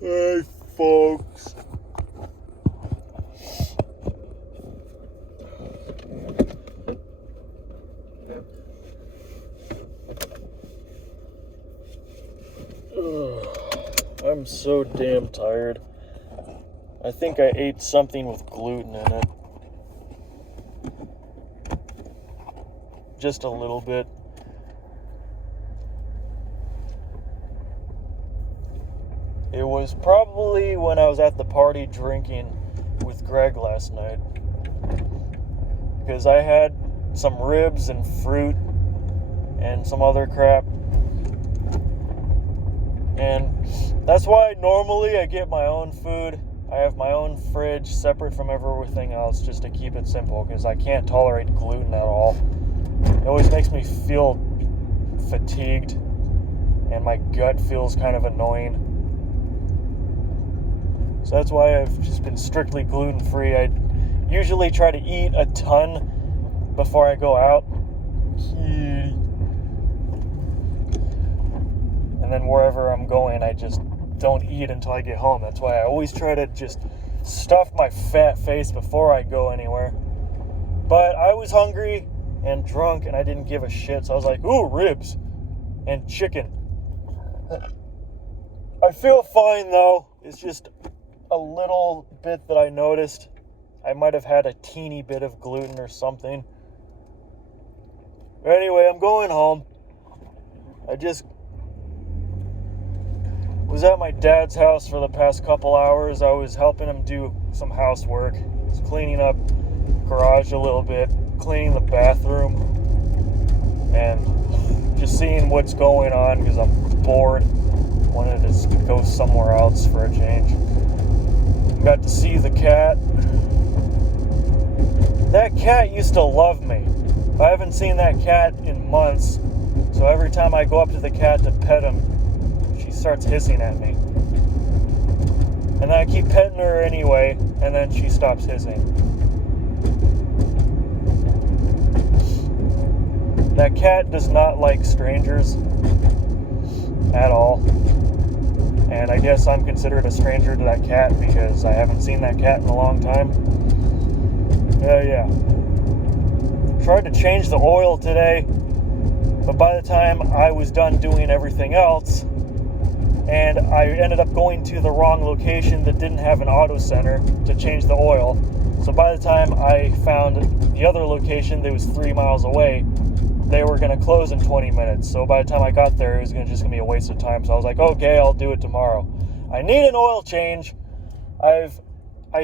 Hey, folks. I'm so damn tired. I think I ate something with gluten in it. Just a little bit. It was probably when I was at the party drinking with Greg last night. Because I had some ribs and fruit and some other crap. And that's why normally I get my own food. I have my own fridge separate from everything else just to keep it simple because I can't tolerate gluten at all. It always makes me feel fatigued and my gut feels kind of annoying. So that's why I've just been strictly gluten-free. I usually try to eat a ton before I go out. And then wherever I'm going, I just don't eat until I get home. That's why I always try to just stuff my fat face before I go anywhere. But I was hungry and drunk and I didn't give a shit. So I was like, ooh, ribs and chicken. I feel fine though. It's just a little bit that I noticed. I might have had a teeny bit of gluten or something. But anyway, I'm going home. I just was at my dad's house for the past couple hours. I was helping him do some housework. I was cleaning up garage a little bit, cleaning the bathroom, and just seeing what's going on because I'm bored. Wanted to go somewhere else for a change. Got to see the cat. That cat used to love me. I haven't seen that cat in months, so every time I go up to the cat to pet him, she starts hissing at me. And then I keep petting her anyway, and then she stops hissing. That cat does not like strangers at all. And I guess I'm considered a stranger to that cat because I haven't seen that cat in a long time. Yeah. Tried to change the oil today, but by the time I was done doing everything else, and I ended up going to the wrong location that didn't have an auto center to change the oil. So by the time I found the other location that was 3 miles away, they were going to close in 20 minutes. So by the time I got there, it was just going to be a waste of time. So I was like, okay, I'll do it tomorrow. I need an oil change. I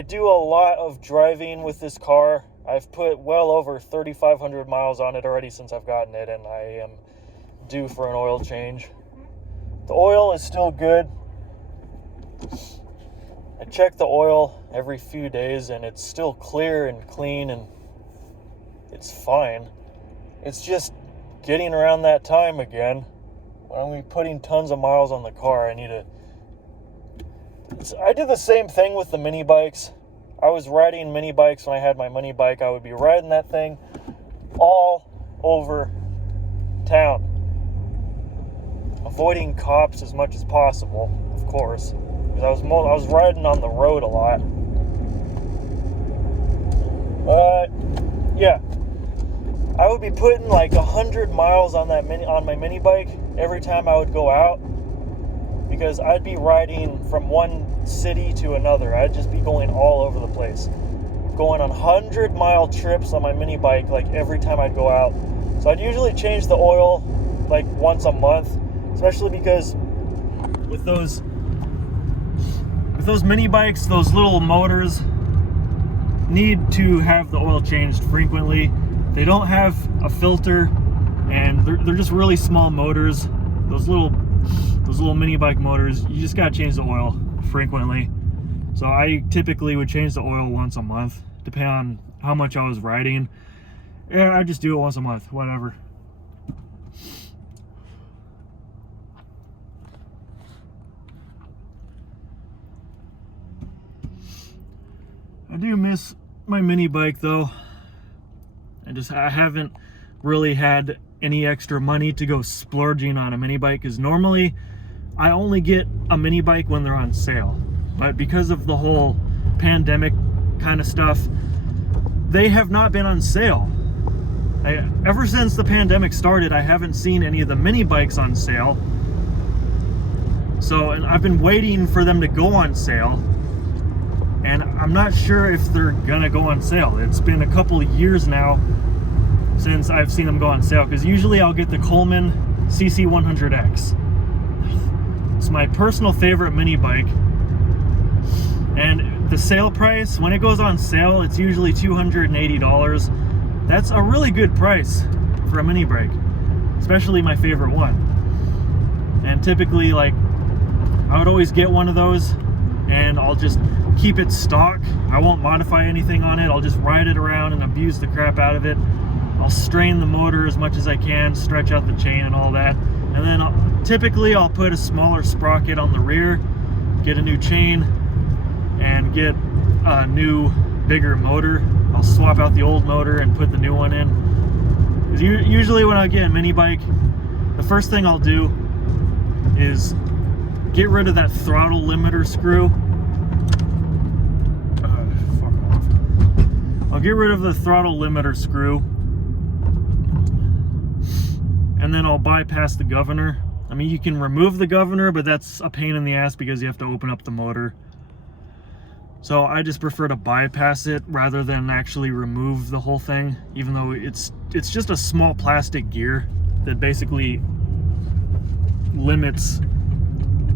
do a lot of driving with this car. I've put well over 3,500 miles on it already since I've gotten it, and I am due for an oil change. The oil is still good. I check the oil every few days, and it's still clear and clean, and it's fine. It's just getting around that time again. When I'm putting tons of miles on the car, I did the same thing with the mini bikes. I was riding mini bikes when I had my mini bike. I would be riding that thing all over town. Avoiding cops as much as possible, of course. Because I was riding on the road a lot. Yeah. I would be putting like 100 miles on my mini bike every time I would go out, because I'd be riding from one city to another. I'd just be going all over the place, going on 100-mile trips on my mini bike like every time I'd go out. So I'd usually change the oil like once a month, especially because with those mini bikes, those little motors need to have the oil changed frequently. They don't have a filter, and they're just really small motors. Those little mini bike motors, you just gotta change the oil frequently. So I typically would change the oil once a month, depending on how much I was riding. Yeah, I just do it once a month, whatever. I do miss my mini bike though. I haven't really had any extra money to go splurging on a mini bike, because normally I only get a mini bike when they're on sale. But because of the whole pandemic kind of stuff, they have not been on sale. Ever since the pandemic started, I haven't seen any of the mini bikes on sale. So, and I've been waiting for them to go on sale, and I'm not sure if they're gonna go on sale. It's been a couple of years now since I've seen them go on sale, because usually I'll get the Coleman CC100X. It's my personal favorite mini bike, and the sale price, when it goes on sale, it's usually $280. That's a really good price for a mini bike, especially my favorite one. And typically, like, I would always get one of those and I'll just keep it stock. I won't modify anything on it. I'll just ride it around and abuse the crap out of it. I'll strain the motor as much as I can, stretch out the chain and all that. And then typically I'll put a smaller sprocket on the rear, get a new chain, and get a new, bigger motor. I'll swap out the old motor and put the new one in. Usually when I get a mini bike, the first thing I'll do is get rid of that throttle limiter screw. Fuck off. I'll get rid of the throttle limiter screw, and then I'll bypass the governor. I mean, you can remove the governor, but that's a pain in the ass because you have to open up the motor. So I just prefer to bypass it rather than actually remove the whole thing, even though it's just a small plastic gear that basically limits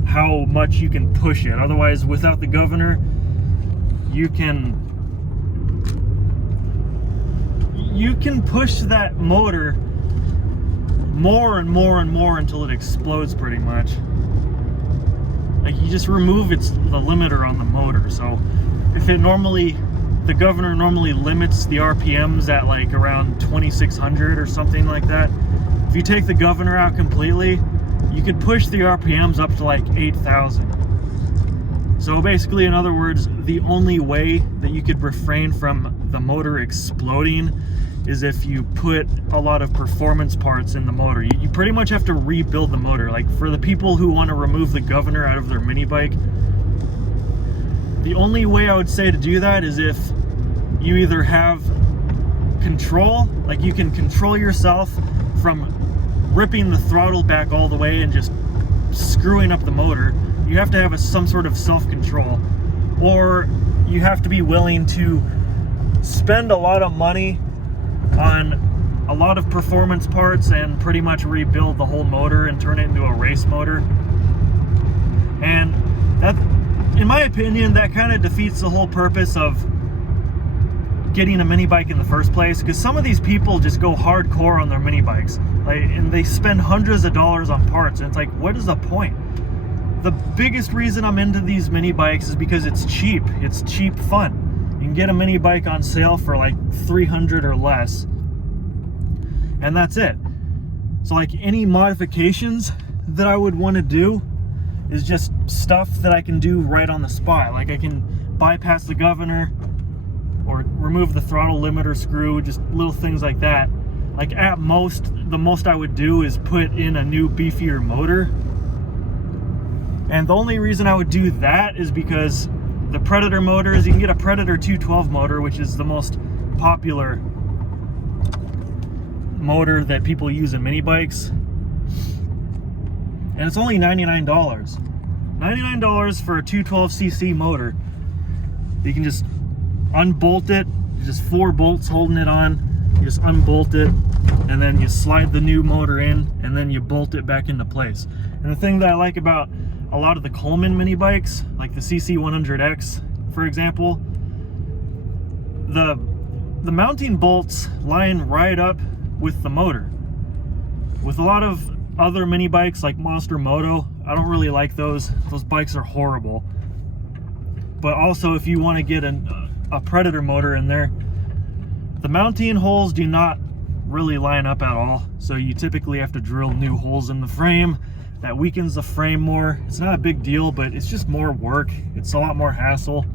how much you can push it. Otherwise, without the governor, you can push that motor more and more and more until it explodes pretty much. Like, you just remove the limiter on the motor. So if the governor normally limits the RPMs at like around 2,600 or something like that. If you take the governor out completely, you could push the RPMs up to like 8,000. So basically, in other words, the only way that you could refrain from the motor exploding is if you put a lot of performance parts in the motor. You pretty much have to rebuild the motor. Like, for the people who want to remove the governor out of their mini bike, the only way I would say to do that is if you either have control, like you can control yourself from ripping the throttle back all the way and just screwing up the motor. You have to have some sort of self-control, or you have to be willing to spend a lot of money on a lot of performance parts and pretty much rebuild the whole motor and turn it into a race motor. And that, in my opinion, that kind of defeats the whole purpose of getting a mini bike in the first place, because some of these people just go hardcore on their mini bikes, like, and they spend hundreds of dollars on parts, and it's like, what is the point? The biggest reason I'm into these mini bikes is because it's cheap. It's cheap fun. You can get a mini bike on sale for like $300 or less, and that's it. So like, any modifications that I would want to do is just stuff that I can do right on the spot. Like, I can bypass the governor or remove the throttle limiter screw, just little things like that. Like, at most, the most I would do is put in a new beefier motor. And the only reason I would do that is because the Predator motors, you can get a Predator 212 motor, which is the most popular motor that people use in mini bikes. And it's only $99. $99 for a 212cc motor. You can just unbolt it, just 4 bolts holding it on. You just unbolt it, and then you slide the new motor in, and then you bolt it back into place. And the thing that I like about a lot of the Coleman mini bikes, like the CC100X, for example, the mounting bolts line right up with the motor. With a lot of other mini bikes like Monster Moto, I don't really like those. Those bikes are horrible. But also, if you want to get a Predator motor in there, the mounting holes do not really line up at all. So you typically have to drill new holes in the frame. That weakens the frame more. It's not a big deal, but it's just more work. It's a lot more hassle.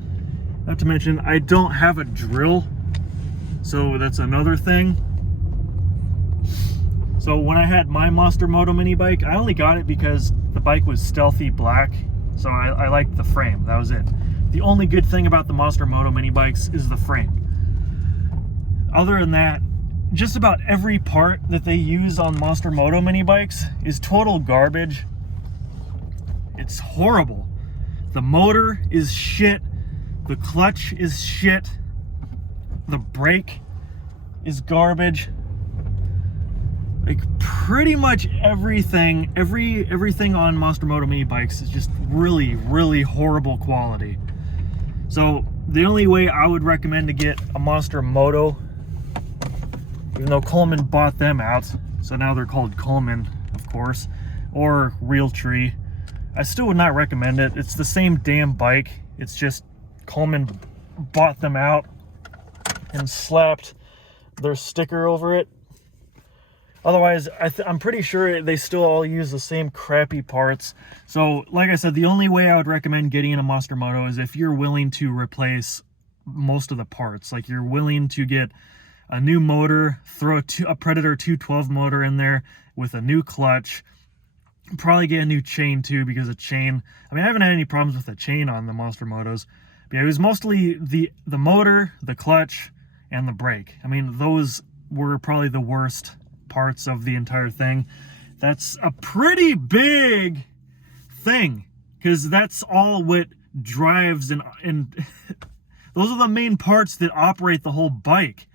Not to mention, I don't have a drill, so that's another thing. So when I had my Monster Moto mini bike, I only got it because the bike was stealthy black, so I liked the frame. That was it. The only good thing about the Monster Moto mini bikes is the frame. Other than that, just about every part that they use on Monster Moto mini bikes is total garbage. It's horrible. The motor is shit. The clutch is shit. The brake is garbage. Like pretty much everything on Monster Moto mini bikes is just really, really horrible quality. So the only way I would recommend to get a Monster Moto, even though Coleman bought them out, so now they're called Coleman, of course, or Realtree, I still would not recommend it. It's the same damn bike. It's just Coleman bought them out and slapped their sticker over it. Otherwise, I'm pretty sure they still all use the same crappy parts. So, like I said, the only way I would recommend getting a Monster Moto is if you're willing to replace most of the parts. Like, you're willing to get a new motor, throw a Predator 212 motor in there with a new clutch. Probably get a new chain, too, because a chain... I mean, I haven't had any problems with the chain on the Monster Motos. But yeah, it was mostly the motor, the clutch, and the brake. I mean, those were probably the worst parts of the entire thing. That's a pretty big thing, because that's all what drives and those are the main parts that operate the whole bike.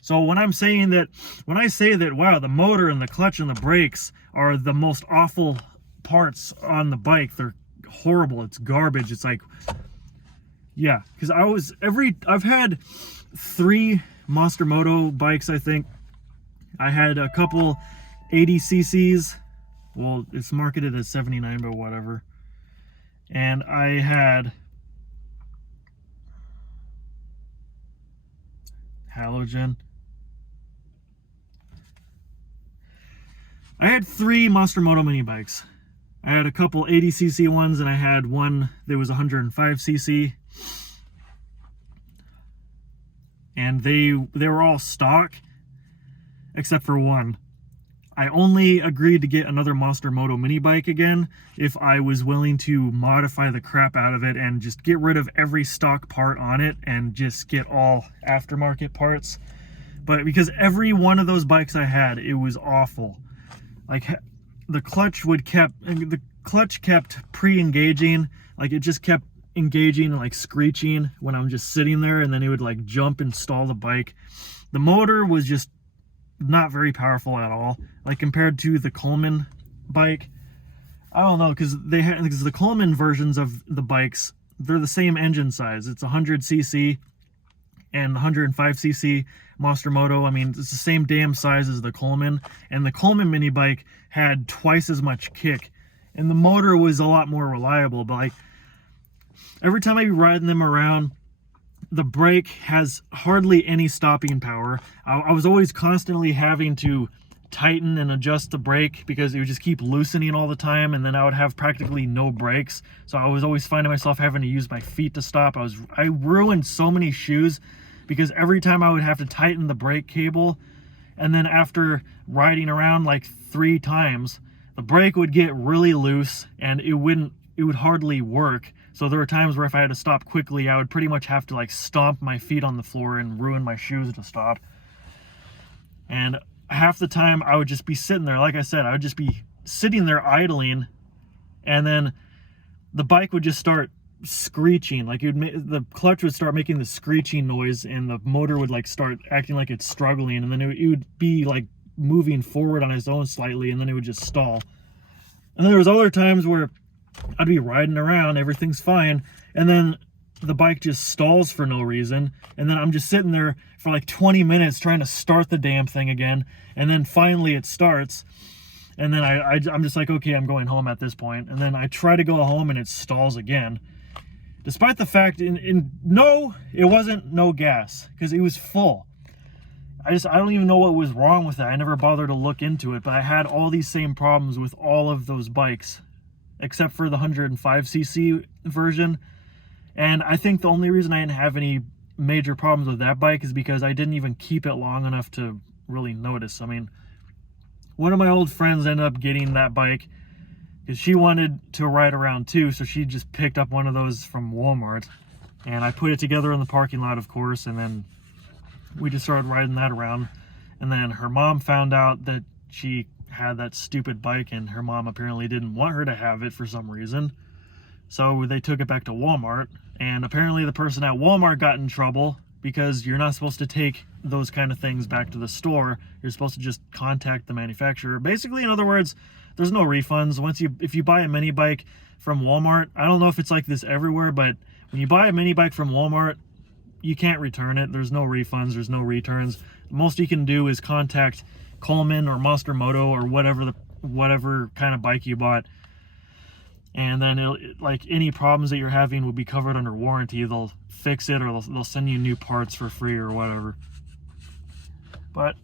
So when I say that, wow, the motor and the clutch and the brakes are the most awful parts on the bike, they're horrible, it's garbage. It's like, yeah, because I've had 3 Monster Moto bikes, I think. I had a couple 80 cc's. Well, it's marketed as 79, but whatever. And I had halogen. I had 3 Monster Moto mini bikes. I had a couple 80 cc ones, and I had one that was 105 cc. And they were all stock, except for one. I only agreed to get another Monster Moto mini bike again if I was willing to modify the crap out of it and just get rid of every stock part on it and just get all aftermarket parts. But because every one of those bikes I had, it was awful. Like, the clutch kept pre-engaging. Like, it just kept engaging and like screeching when I'm just sitting there, and then it would like jump and stall the bike. The motor was just not very powerful at all, like compared to the Coleman bike. I don't know, because the Coleman versions of the bikes, they're the same engine size. It's 100 cc and 105 cc Monster Moto. I mean, it's the same damn size as the Coleman, and the Coleman mini bike had twice as much kick, and the motor was a lot more reliable. But like, every time I be riding them around, the brake has hardly any stopping power. I was always constantly having to tighten and adjust the brake because it would just keep loosening all the time, and then I would have practically no brakes. So I was always finding myself having to use my feet to stop. I ruined so many shoes because every time I would have to tighten the brake cable, and then after riding around like 3 times, the brake would get really loose and it would hardly work. So there were times where if I had to stop quickly, I would pretty much have to like stomp my feet on the floor and ruin my shoes to stop. And half the time I would just be sitting there, like I said, I would just be sitting there idling, and then the bike would just start screeching. Like, the clutch would start making the screeching noise, and the motor would like start acting like it's struggling, and then it would be like moving forward on its own slightly, and then it would just stall. And then there was other times where I'd be riding around, everything's fine, and then the bike just stalls for no reason, and then I'm just sitting there for like 20 minutes trying to start the damn thing again, and then finally it starts, and then I'm just like, okay, I'm going home at this point. And then I try to go home and it stalls again, despite the fact no, it wasn't no gas, because it was full. I don't even know what was wrong with that. I never bothered to look into it, but I had all these same problems with all of those bikes, except for the 105cc version. And I think the only reason I didn't have any major problems with that bike is because I didn't even keep it long enough to really notice. I mean, one of my old friends ended up getting that bike because she wanted to ride around too, so she just picked up one of those from Walmart, and I put it together in the parking lot, of course, and then we just started riding that around. And then her mom found out that she had that stupid bike, and her mom apparently didn't want her to have it for some reason, so they took it back to Walmart, and apparently the person at Walmart got in trouble because you're not supposed to take those kind of things back to the store. You're supposed to just contact the manufacturer. Basically, in other words, there's no refunds. If you buy a mini bike from Walmart, I don't know if it's like this everywhere, but when you buy a mini bike from Walmart, you can't return it. There's no refunds, there's no returns. The most you can do is contact Coleman or Monster Moto or whatever kind of bike you bought, and then like any problems that you're having will be covered under warranty. They'll fix it, or they'll send you new parts for free or whatever. But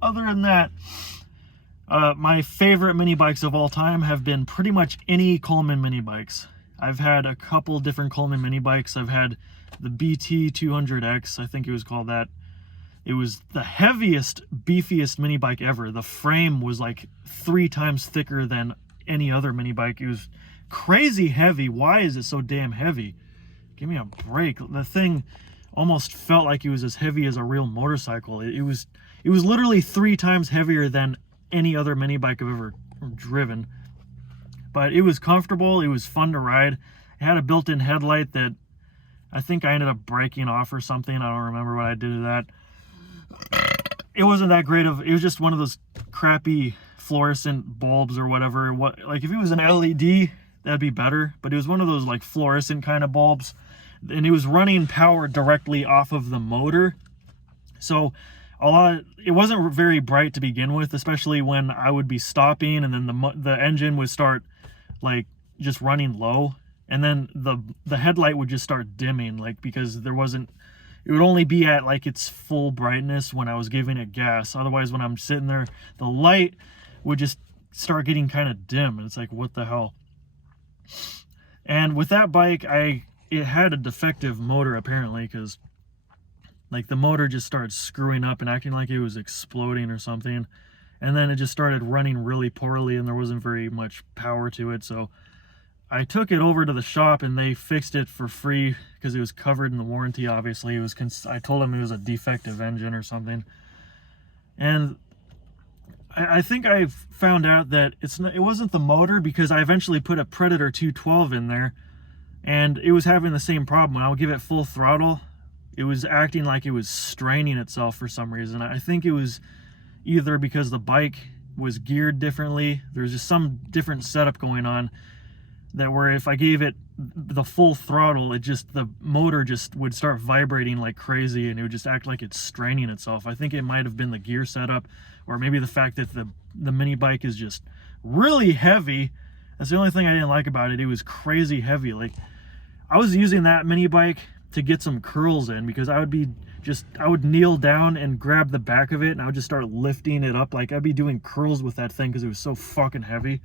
other than that, my favorite mini bikes of all time have been pretty much any Coleman mini bikes. I've had a couple different Coleman mini bikes. I've had the BT 200X, I think it was called that. It was the heaviest, beefiest mini bike ever. The frame was like 3 times thicker than any other mini bike. It was crazy heavy. Why is it so damn heavy? Give me a break. The thing almost felt like it was as heavy as a real motorcycle. It was literally 3 times heavier than any other mini bike I've ever driven. But it was comfortable. It was fun to ride. It had a built-in headlight that I think I ended up breaking off or something. I don't remember what I did to that. It wasn't that great of, it was just one of those crappy fluorescent bulbs or whatever. Like if it was an LED, that'd be better, but it was one of those like fluorescent kind of bulbs, and it was running power directly off of the motor. So it wasn't very bright to begin with, especially when I would be stopping and then the engine would start like just running low, and then the headlight would just start dimming, like because it would only be at like its full brightness when I was giving it gas. Otherwise, when I'm sitting there, the light would just start getting kind of dim, and it's like, what the hell? And with that bike, it had a defective motor apparently, because like the motor just started screwing up and acting like it was exploding or something, and then it just started running really poorly, and there wasn't very much power to it. So I took it over to the shop and they fixed it for free because it was covered in the warranty. Obviously, I told them it was a defective engine or something, and I think I found out that it wasn't the motor, because I eventually put a Predator 212 in there, and it was having the same problem. When I would give it full throttle, it was acting like it was straining itself for some reason. I think it was either because the bike was geared differently. There was just some different setup going on, that where if I gave it the full throttle, the motor just would start vibrating like crazy, and it would just act like it's straining itself. I think it might have been the gear setup, or maybe the fact that the mini bike is just really heavy. That's the only thing I didn't like about it. It was crazy heavy. Like, I was using that mini bike to get some curls in, because I would kneel down and grab the back of it, and I would just start lifting it up. Like, I'd be doing curls with that thing because it was so fucking heavy.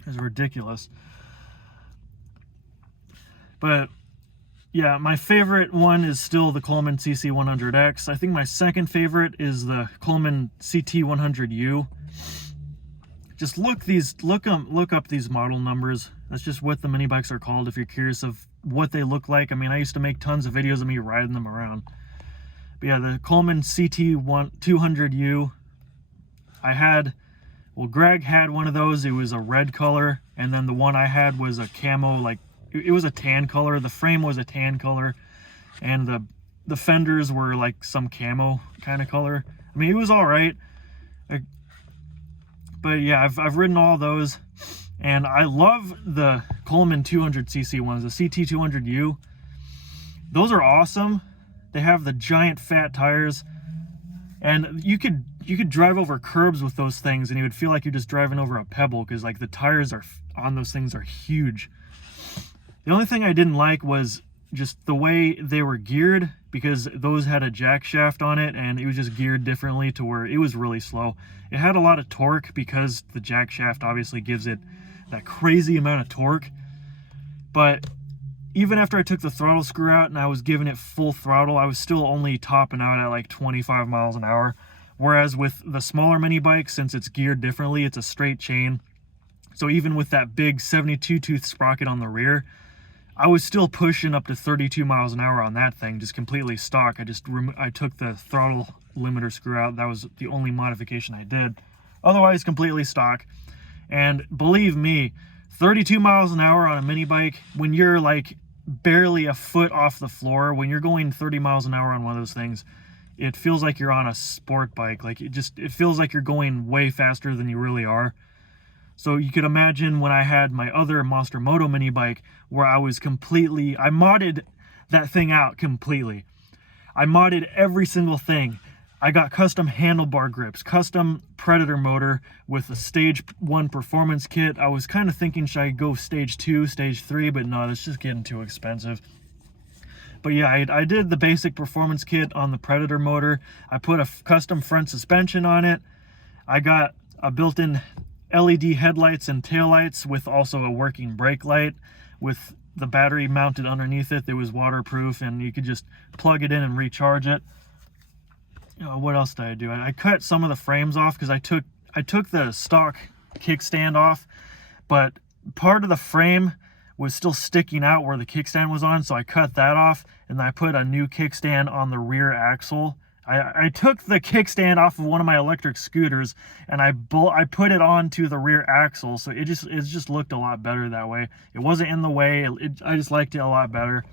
It was ridiculous. But yeah, my favorite one is still the Coleman CC100X. I think my second favorite is the Coleman CT100U. Just look up these model numbers. That's just what the mini bikes are called if you're curious of what they look like. I mean, I used to make tons of videos of me riding them around. But yeah, the Coleman CT200U, Greg had one of those. It was a red color, and then the one I had was a camo, like it was a tan color. The frame was a tan color, and the fenders were like some camo kind of color. I mean, it was all right. But yeah, I've ridden all those, and I love the Coleman 200cc ones, the CT200U. Those are awesome. They have the giant fat tires, and you could drive over curbs with those things, and you would feel like you're just driving over a pebble, because like the tires on those things are huge. The only thing I didn't like was just the way they were geared, because those had a jack shaft on it, and it was just geared differently to where it was really slow. It had a lot of torque because the jack shaft obviously gives it that crazy amount of torque. But even after I took the throttle screw out and I was giving it full throttle, I was still only topping out at like 25 miles an hour, Whereas with the smaller mini bike, since it's geared differently, it's a straight chain. So even with that big 72 tooth sprocket on the rear, I was still pushing up to 32 miles an hour on that thing, just completely stock. I took the throttle limiter screw out. That was the only modification I did. Otherwise, completely stock. And believe me, 32 miles an hour on a mini bike, when you're like barely a foot off the floor, when you're going 30 miles an hour on one of those things, it feels like you're on a sport bike. Like it feels like you're going way faster than you really are. So you could imagine when I had my other Monster Moto mini bike, where I modded that thing out completely. I modded every single thing. I got custom handlebar grips, custom Predator motor with a stage 1 performance kit. I was kind of thinking, should I go stage 2, stage 3, but no, that's just getting too expensive. But yeah, I did the basic performance kit on the Predator motor. I put a custom front suspension on it. I got a built-in LED headlights and taillights with also a working brake light with the battery mounted underneath it. It was waterproof and you could just plug it in and recharge it. What else did I do? I cut some of the frames off because I took the stock kickstand off, but part of the frame was still sticking out where the kickstand was on, so I cut that off and I put a new kickstand on the rear axle. I took the kickstand off of one of my electric scooters and I put it onto the rear axle, so it just looked a lot better that way. It wasn't in the way. I just liked it a lot better.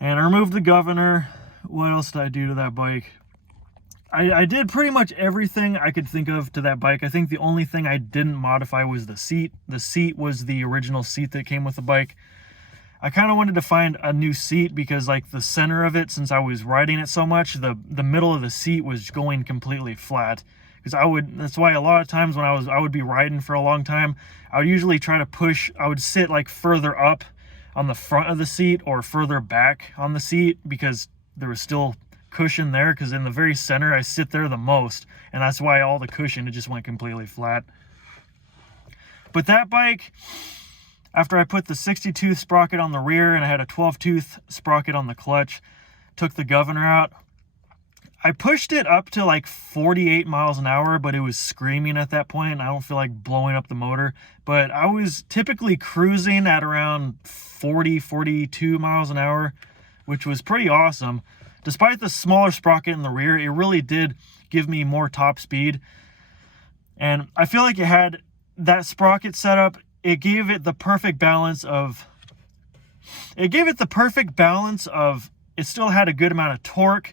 And I removed the governor. What else did I do to that bike? I did pretty much everything I could think of to that bike. I think the only thing I didn't modify was the seat. The seat was the original seat that came with the bike. I kind of wanted to find a new seat because like the center of it, since I was riding it so much, the middle of the seat was going completely flat. Because that's why a lot of times when I would be riding for a long time, I would usually try to push, I would sit like further up on the front of the seat or further back on the seat because there was still cushion there, because in the very center I sit there the most, and that's why all the cushion, it just went completely flat. But that bike, after I put the 60 tooth sprocket on the rear and I had a 12 tooth sprocket on the clutch, took the governor out, I pushed it up to like 48 miles an hour, but it was screaming at that point and I don't feel like blowing up the motor. But I was typically cruising at around 42 miles an hour, which was pretty awesome. Despite the smaller sprocket in the rear, it really did give me more top speed. And I feel like it had that sprocket setup, it gave it the perfect balance of, it still had a good amount of torque,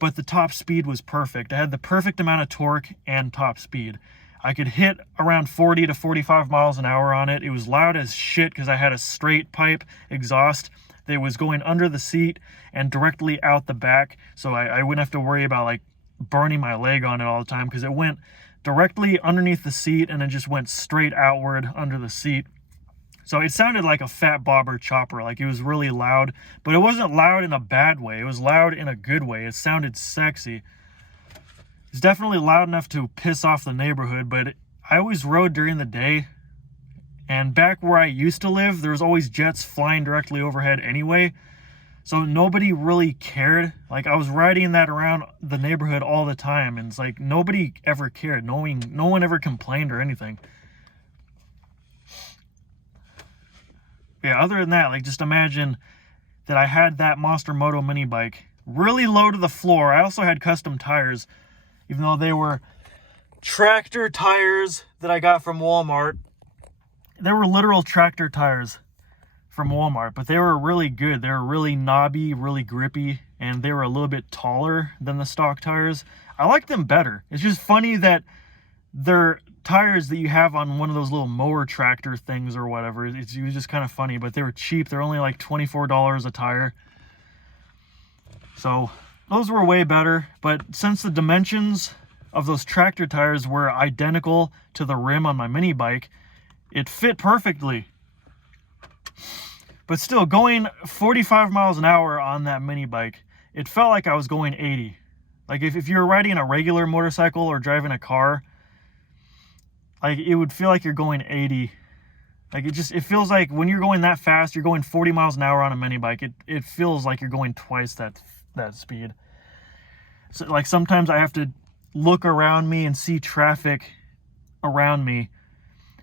but the top speed was perfect. I had the perfect amount of torque and top speed. I could hit around 40 to 45 miles an hour on it. It was loud as shit because I had a straight pipe exhaust that was going under the seat and directly out the back, so I wouldn't have to worry about like burning my leg on it all the time, because it went directly underneath the seat and it just went straight outward under the seat. So it sounded like a fat bobber chopper. Like it was really loud, but it wasn't loud in a bad way. It was loud in a good way. It sounded sexy. It's definitely loud enough to piss off the neighborhood, but I always rode during the day. And back where I used to live, there was always jets flying directly overhead anyway. So nobody really cared. Like I was riding that around the neighborhood all the time, and it's like nobody ever cared. No one ever complained or anything. Yeah, other than that, like just imagine that I had that Monster Moto mini bike really low to the floor. I also had custom tires, even though they were tractor tires that I got from Walmart. They were literal tractor tires from Walmart, but they were really good. They were really knobby, really grippy, and they were a little bit taller than the stock tires. I liked them better. It's just funny that they're tires that you have on one of those little mower tractor things or whatever. It was just kind of funny, but they were cheap. They're only like $24 a tire. So those were way better, but since the dimensions of those tractor tires were identical to the rim on my mini bike, it fit perfectly. But still, going 45 miles an hour on that mini bike, it felt like I was going 80. Like if you're riding a regular motorcycle or driving a car, like it would feel like you're going 80. Like it feels like when you're going that fast, you're going 40 miles an hour on a mini bike. It feels like you're going twice that speed. So like sometimes I have to look around me and see traffic around me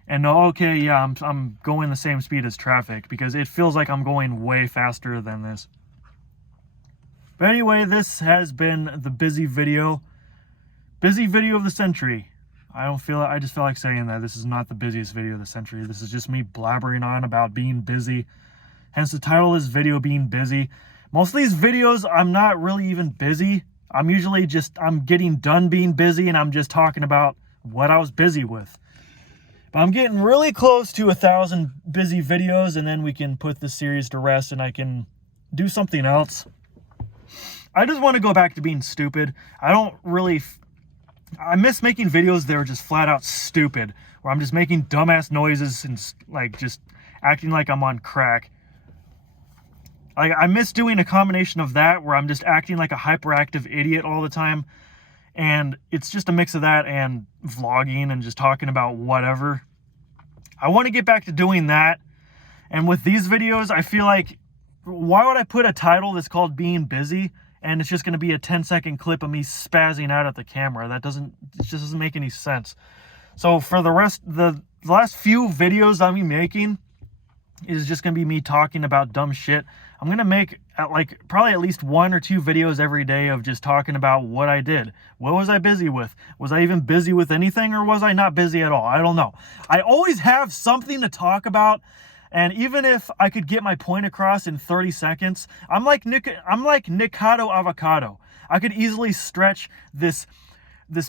and know, okay, yeah, I'm going the same speed as traffic, because it feels like I'm going way faster than this. But anyway, this has been the busy video of the century. I just feel like saying that this is not the busiest video of the century. This is just me blabbering on about being busy. Hence the title of this video, being busy. Most of these videos, I'm not really even busy. I'm usually just, I'm getting done being busy and I'm just talking about what I was busy with. But I'm getting really close to 1,000 busy videos, and then we can put this series to rest and I can do something else. I just want to go back to being stupid. I miss making videos that are just flat out stupid, where I'm just making dumbass noises and like just acting like I'm on crack. Like, I miss doing a combination of that, where I'm just acting like a hyperactive idiot all the time, and it's just a mix of that and vlogging and just talking about whatever. I want to get back to doing that. And with these videos, I feel like, why would I put a title that's called Being Busy and it's just going to be a 10-second clip of me spazzing out at the camera? It just doesn't make any sense. So for the last few videos I'm making is just going to be me talking about dumb shit. I'm going to make probably at least 1 or 2 videos every day of just talking about what I did. What was I busy with? Was I even busy with anything, or was I not busy at all? I don't know. I always have something to talk about, and even if I could get my point across in 30 seconds, I'm like Nikocado Avocado. I could easily stretch this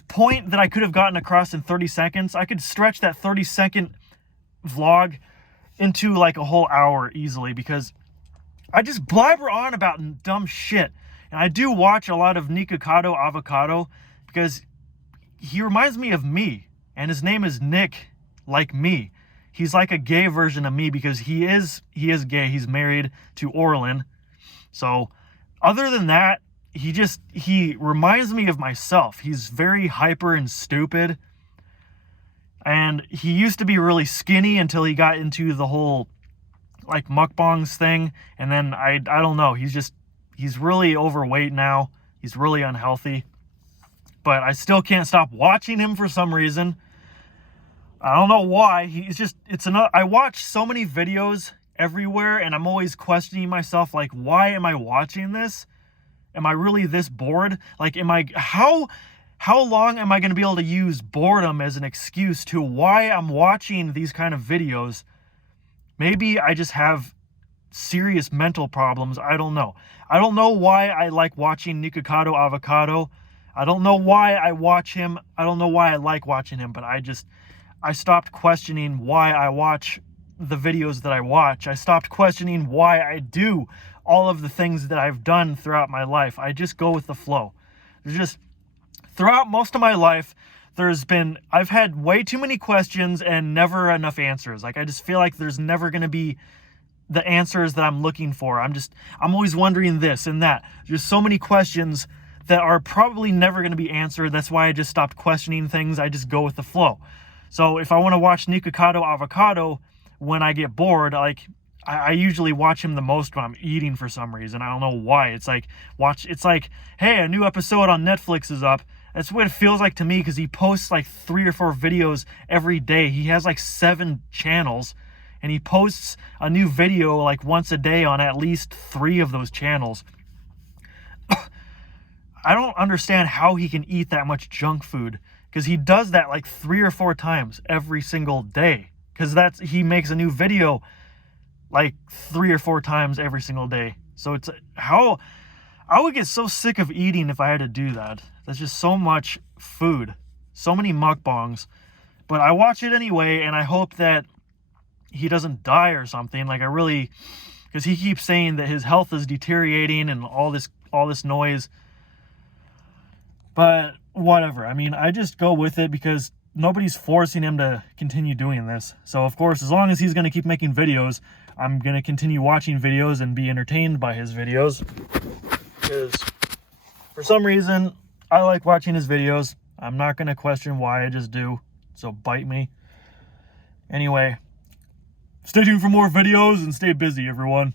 point that I could have gotten across in 30 seconds. I could stretch that 30-second vlog into like a whole hour easily, because I just blabber on about dumb shit. And I do watch a lot of Nikocado Avocado because he reminds me of me, and his name is Nick, like me. He's like a gay version of me, because he is gay. He's married to Orlin. So other than that, he reminds me of myself. He's very hyper and stupid. And he used to be really skinny until he got into the whole like mukbangs thing, and then I don't know, he's really overweight now. He's really unhealthy, but I still can't stop watching him for some reason. I don't know why. I watch so many videos everywhere, and I'm always questioning myself, like, why am I watching this? Am I really this bored? Like, how long am I going to be able to use boredom as an excuse to why I'm watching these kind of videos? Maybe I just have serious mental problems. I don't know. I don't know why I like watching Nikocado Avocado. I don't know why I watch him. I don't know why I like watching him, but I stopped questioning why I watch the videos that I watch. I stopped questioning why I do all of the things that I've done throughout my life. I just go with the flow. Throughout most of my life, I've had way too many questions and never enough answers. Like, I just feel like there's never going to be the answers that I'm looking for. I'm always wondering this and that. There's so many questions that are probably never going to be answered. That's why I just stopped questioning things. I just go with the flow. So if I want to watch Nikocado Avocado when I get bored, like, I usually watch him the most when I'm eating for some reason. I don't know why. It's like, hey, a new episode on Netflix is up. That's what it feels like to me, because he posts like 3 or 4 videos every day. He has like 7 channels, and he posts a new video like once a day on at least 3 of those channels. I don't understand how he can eat that much junk food, because he does that like 3 or 4 times every single day. Because he makes a new video like 3 or 4 times every single day. So it's how I would get so sick of eating if I had to do that. That's just so much food, so many mukbangs. But I watch it anyway, and I hope that he doesn't die or something. Like, because he keeps saying that his health is deteriorating and all this noise. But whatever. I mean, I just go with it because nobody's forcing him to continue doing this. So of course, as long as he's going to keep making videos, I'm going to continue watching videos and be entertained by his videos. Because for some reason, I like watching his videos. I'm not going to question why, I just do. So bite me. Anyway, stay tuned for more videos and stay busy, everyone.